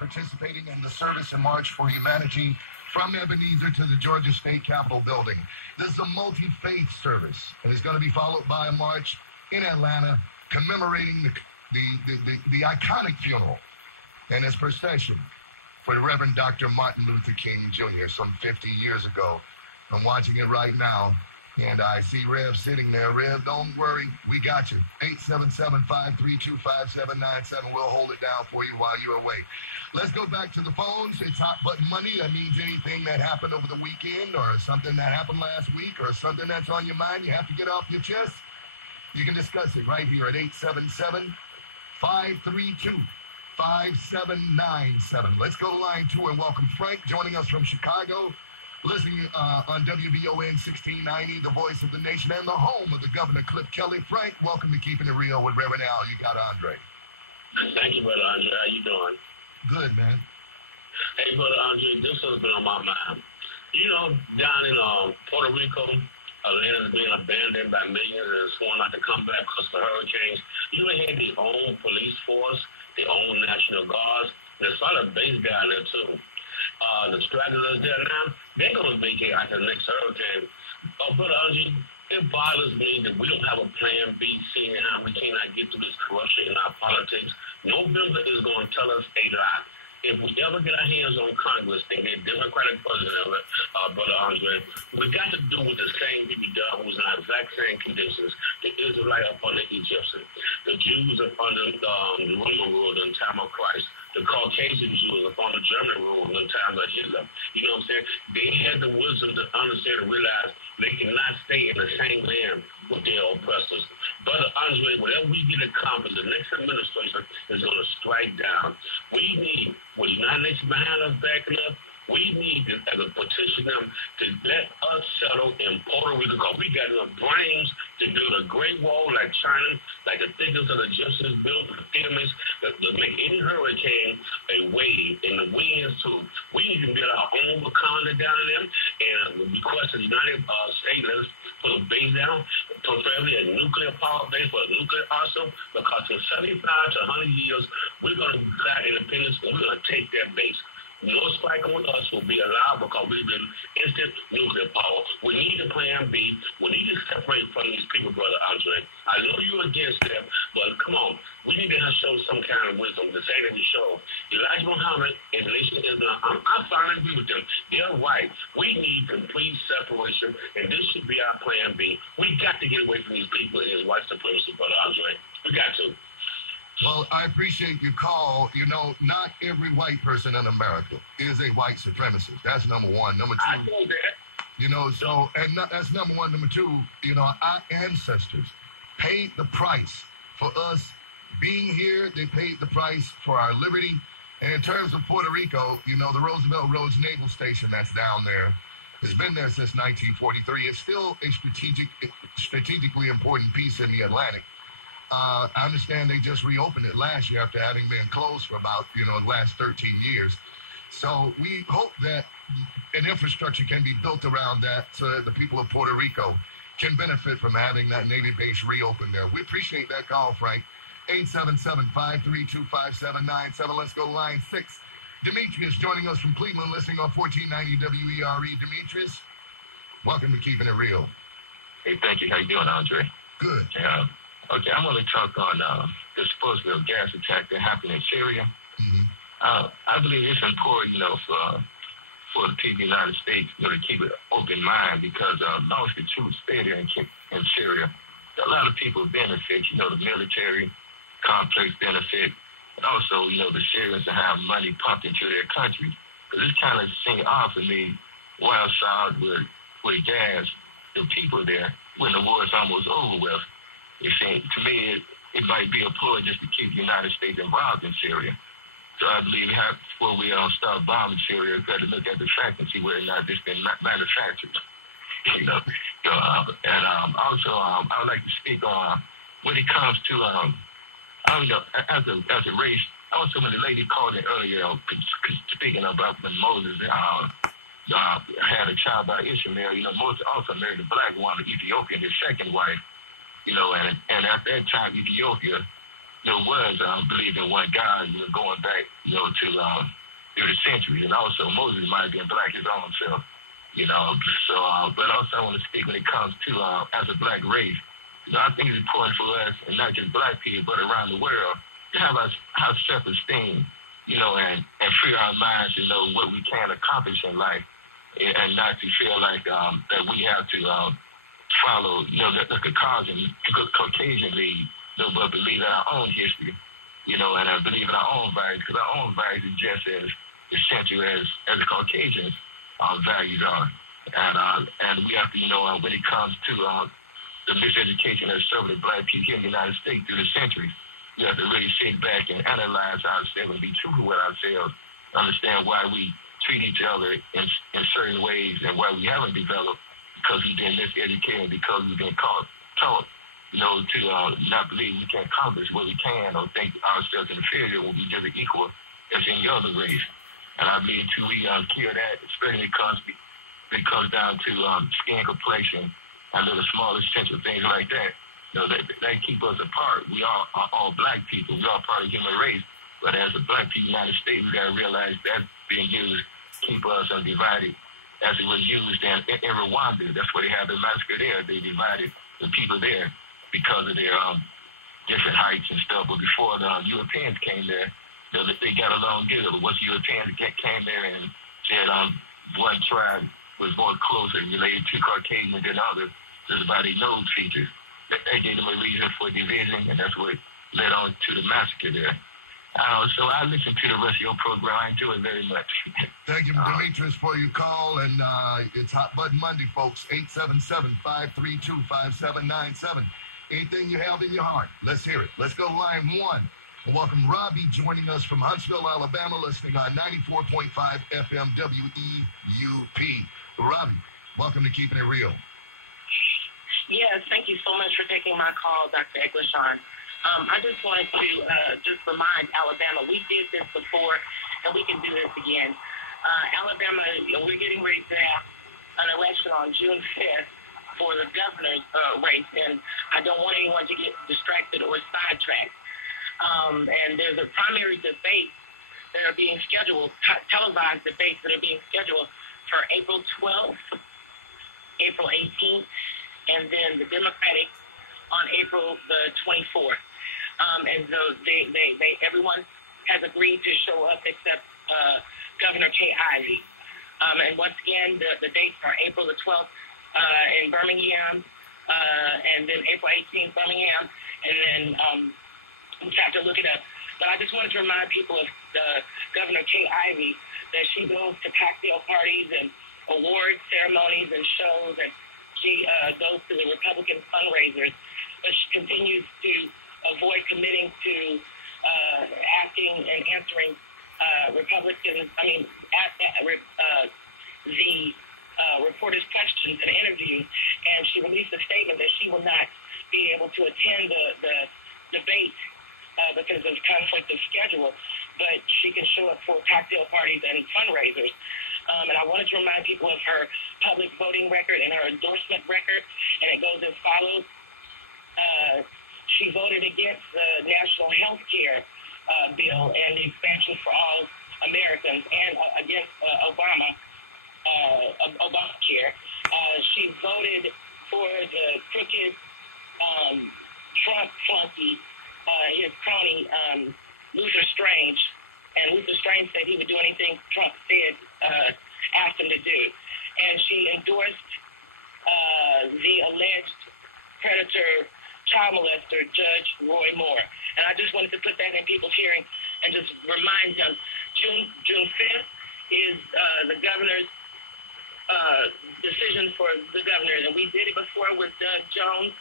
participating in the Service and March for Humanity from Ebenezer to the Georgia State Capitol building. This is a multi-faith service, and it's going to be followed by a march in Atlanta commemorating the iconic funeral and its procession for the Reverend Dr. Martin Luther King Jr. some 50 years ago. I'm watching it right now, and I see Rev sitting there. Rev, don't worry, we got you. 877-532-5797. We'll hold it down for you while you're away. Let's go back to the phones. It's hot button money. That means anything that happened over the weekend or something that happened last week or something that's on your mind you have to get off your chest. You can discuss it right here at 877-532-5797. Let's go to line 2 and welcome Frank joining us from Chicago. Listening on WVON 1690, the voice of the nation and the home of the Governor Cliff Kelly. Frank, welcome to Keeping It Real with Reverend Al. You got Andre. Thank you, Brother Andre. How you doing? Good, man. Hey, Brother Andre, this has been on my mind. You know, down in Puerto Rico, land is being abandoned by millions and sworn not to come back because of the hurricanes. You know, they had their own police force, their own National Guards. There's a lot of base down there, too. The stragglers there now, they're going to vacate after the next hurricane. But Andre, it bothers me that we don't have a plan B, seeing how we cannot get through this corruption in our politics. No member is going to tell us a lie. If we ever get our hands on Congress and get Democratic president, Brother Andre, we got to do what the same people done who's in our exact same conditions. The Israelites up under Egyptian. The Jews up under the Roman rule in the time of Christ. The Caucasian Jews up under German rule in the time of Hitler. You know what I'm saying? They had the wisdom to understand and realize they cannot stay in the same land with their oppressors. Brother Andre, whatever we get accomplished, the next administration is going to strike down. We need, with the United Nations behind us backing up, we need to, as a petition them to let us settle in Puerto Rico because we got enough brains to build a great wall like China, like the thickest of the Egyptians built, the pyramids, to make any hurricane a wave, and the winds too. We need to build our own colony down there and request the United States to put a base down, preferably a nuclear power base for a nuclear arsenal, because in 75 to 100 years, we're going to declare independence and we're going to take that base. No spike on us will be allowed because we've been instant nuclear power. We need a plan B. We need to separate from these people, Brother Andre. I know you're against them, but come on. We need to show some kind of wisdom. The same that we show Elijah Muhammad and the nation of Islam. I finally agree with them. They're right. We need complete separation, and this should be our plan B. We got to get away from these people and his white supremacy, Brother Andre. We got to. Well, I appreciate your call. You know, not every white person in America is a white supremacist. That's number one. Number two, I know that. You know, so, and that's number one. Number two, you know, our ancestors paid the price for us being here. They paid the price for our liberty. And in terms of Puerto Rico, you know, the Roosevelt Roads Naval Station that's down there has been there since 1943. It's still a strategically important piece in the Atlantic. I understand they just reopened it last year after having been closed for about, the last 13 years. So we hope that an infrastructure can be built around that so that the people of Puerto Rico can benefit from having that Navy base reopened there. We appreciate that call, Frank. 877-532-5797. Let's go to line 6. Demetrius joining us from Cleveland, listening on 1490 WERE. Demetrius, welcome to Keeping It Real. Hey, thank you. How you doing, Andre? Good. Okay, I'm going to talk on the supposed gas attack that happened in Syria. Mm-hmm. I believe it's important, for the people of the United States, to keep an open mind because as long as the troops stay there in Syria, a lot of people benefit, the military complex benefit, and also, the Syrians to have money pumped into their country. Because it's kind of seemed odd for me, while Saud with gas, the people there, when the war is almost over with. To me, it might be a ploy just to keep the United States involved in Syria. So I believe before we start bombing Syria, we've got to look at the fact and see whether or not it's been manufactured. Also, I would like to speak on when it comes to, as a race, also when the lady called in earlier, speaking about when Moses had a child by Ishmael, Moses also married a black woman, Ethiopian, his second wife. And at that time, Ethiopia was believing in one God, going back, to through the centuries, and also Moses might have been black his own self, So, but also I want to speak when it comes to as a black race. I think it's important for us, and not just black people, but around the world, to have self-esteem, and free our minds to know what we can accomplish in life, and not to feel like that we have to follow, the Caucasian lead, but believe in our own history, and believe in our own values, because our own values are just as essential as the Caucasians' values are. And we have to, when it comes to the miseducation that's served the black people here in the United States through the centuries, we have to really sit back and analyze ourselves and be truthful with ourselves, understand why we treat each other in certain ways and why we haven't developed, because we've been miseducated, because we've been taught, to not believe we can accomplish what we can, or think ourselves inferior when we just equal as any other race. And I believe too we cure that, especially when it comes down to skin complexion and the smaller essential things like that. They keep us apart. We are all black people. We are part of the human race. But as a black people in the United States, we got to realize that's being used to keep us divided, as it was used in Rwanda. That's where they have the massacre there. They divided the people there because of their different heights and stuff. But before the Europeans came there, they got along good. But once Europeans came there and said one tribe was more closer related to Caucasian than others, just about their nose features, they gave them a reason for division, and that's what led on to the massacre there. So I listened to the rest of your program. I enjoy it very much. Thank you, Demetrius, for your call. And it's Hot Button Monday, folks. 877-532-5797. Anything you have in your heart, let's hear it. Let's go line one. And welcome Robbie joining us from Huntsville, Alabama, listening on 94.5 FM WEUP. Robbie, welcome to Keeping It Real. Yes, thank you so much for taking my call, Dr. Eglishon. I just wanted to just remind Alabama, we did this before, and we can do this again. Alabama, we're getting ready to have an election on June 5th for the governor's race, and I don't want anyone to get distracted or sidetracked. And there's a primary debate that are being scheduled, televised debates that are being scheduled for April 12th, April 18th, and then the Democratic on April the 24th. And so everyone has agreed to show up except Governor Kay Ivey. And once again, the dates are April the 12th in Birmingham, and then April 18th, Birmingham, and then we have to look it up. But I just wanted to remind people of Governor Kay Ivey that she goes to cocktail parties and award ceremonies and shows, and she goes to the Republican fundraisers, but she continues to avoid committing to asking and answering the reporters' questions and interviews. And she released a statement that she will not be able to attend the debate because of conflict of schedule, but she can show up for cocktail parties and fundraisers. And I wanted to remind people of her public voting record and her endorsement record, and it goes as follows. She voted against the National Health Care bill and the expansion for all Americans, and against Obamacare. She voted for the crooked Trump flunky, his crony, Luther Strange. And Luther Strange said he would do anything Trump asked him to do. And she endorsed the alleged predator child molester, Judge Roy Moore. And I just wanted to put that in people's hearing and just remind them, June 5th is the governor's decision for the governors. And we did it before with Doug Jones,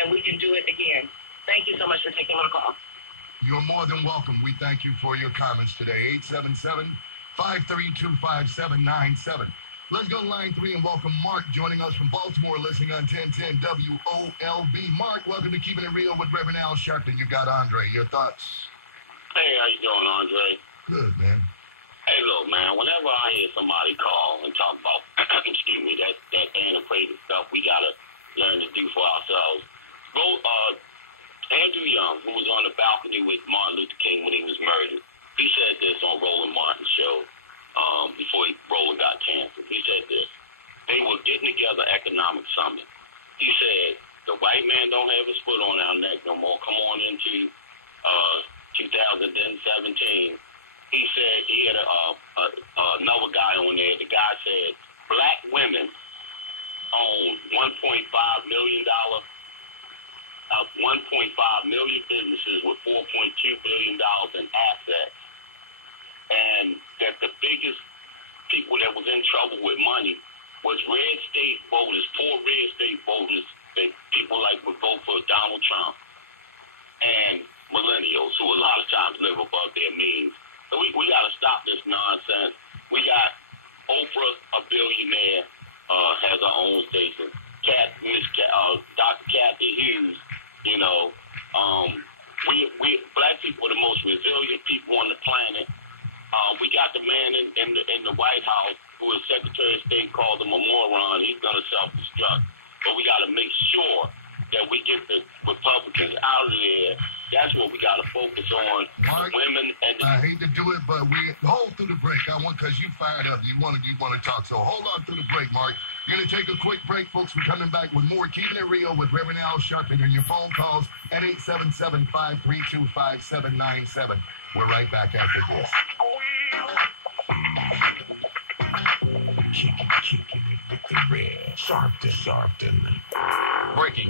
and we can do it again. Thank you so much for taking my call. You're more than welcome. We thank you for your comments today. 877-532-5797. Let's go to line 3 and welcome Mark joining us from Baltimore, listening on 1010 WOLB. Mark, welcome to Keeping It Real with Reverend Al Sharpton. You got Andre. Your thoughts? Hey, how you doing, Andre? Good, man. Hey, look, man, whenever I hear somebody call and talk about, that antiquated stuff we got to learn to do for ourselves, go Andrew Young, who was on the balcony with Martin Luther King when he was murdered, he said this on Roland Martin's show before Roland got cancer. He said this. They were getting together economic summit. He said, the white man don't have his foot on our neck no more. Come on into 2017. He said he had another guy on there. The guy said black women own $1.5 million businesses with $4.2 billion in assets, and that the biggest people that was in trouble with money was red state voters, poor red state voters, that people like would vote for Donald Trump, and millennials who a lot of times live above their means. So we got to stop this nonsense. We got Oprah, a billionaire, has her own station. Dr. Kathy Hughes, we black people are the most resilient people on the planet. We got the man in the White House who is Secretary of State called him a moron. He's going to self-destruct. But we got to make sure that we get the Republicans out of there. That's what we got to focus on. Mark, women and I hate to do it, but we hold through the break. Because you fired up. You want to talk. So hold on through the break, Mark. We're going to take a quick break, folks. We're coming back with more Keeping It Real with Reverend Al Sharpton and your phone calls at 877-532-5797. We're right back after this. Kicking it with the real Sharpton. Breaking